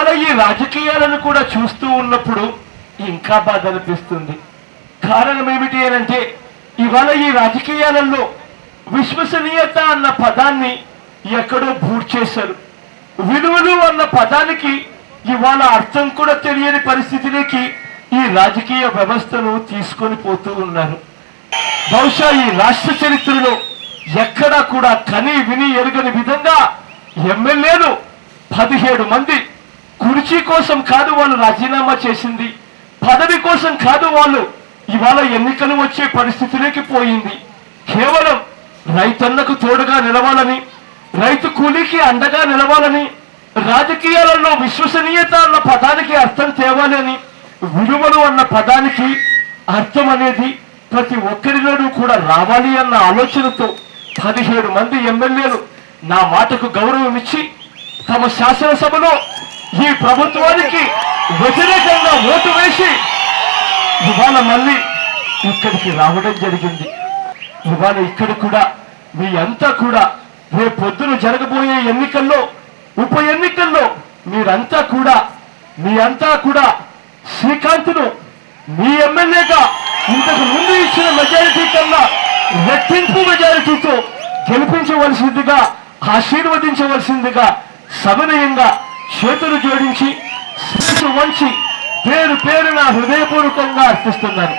ఇవాళ ఈ రాజకీయాలను కూడా చూస్తూ ఉన్నప్పుడు ఇంకా బాధ అనిపిస్తుంది. కారణం ఏమిటి అంటే ఇవాళ ఈ రాజకీయాలలో విశ్వసనీయత అన్న పదాన్ని ఎక్కడో చేశారు. విలువలు అన్న పదానికి ఇవాళ అర్థం కూడా తెలియని పరిస్థితిలోకి ఈ రాజకీయ వ్యవస్థను తీసుకొని పోతూ ఉన్నారు. బహుశా ఈ రాష్ట్ర చరిత్రలో ఎక్కడా కూడా కని విని ఎరుగని విధంగా ఎమ్మెల్యేలు 17 మంది కుర్చీ కోసం కాదు వాళ్ళు రాజీనామా చేసింది, పదవి కోసం కాదు వాళ్ళు ఇవాళ ఎన్నికలు వచ్చే పరిస్థితిలోకి పోయింది. కేవలం రైతన్నకు తోడుగా నిలవాలని, రైతు కూలీకి అండగా నిలవాలని, రాజకీయాలలో విశ్వసనీయత అన్న పదానికి అర్థం తేవాలని, విలువలు అన్న పదానికి అర్థం అనేది ప్రతి ఒక్కరిలోనూ కూడా రావాలి అన్న ఆలోచనతో 17 మంది ఎమ్మెల్యేలు నా మాటకు గౌరవం ఇచ్చి తమ శాసనసభలో ఈ ప్రభుత్వానికి వ్యతిరేకంగా ఓటు వేసి ఇవాళ మళ్ళీ ఇక్కడికి రావడం జరిగింది. ఇవాళ ఇక్కడ కూడా మీ అంతా కూడా రేపు పొద్దున జరగబోయే ఎన్నికల్లో, ఉప ఎన్నికల్లో మీ అంతా కూడా శ్రీకాంత్ను మీ ఎమ్మెల్యేగా ఇంతకు ముందు ఇచ్చిన మెజారిటీ కన్నా రెట్టింపు మెజారిటీతో గెలిపించవలసిందిగా, ఆశీర్వదించవలసిందిగా సవినయంగా చేతులు జోడించి వంచి పేరున హృదయపూర్వకంగా అర్పిస్తున్నాను.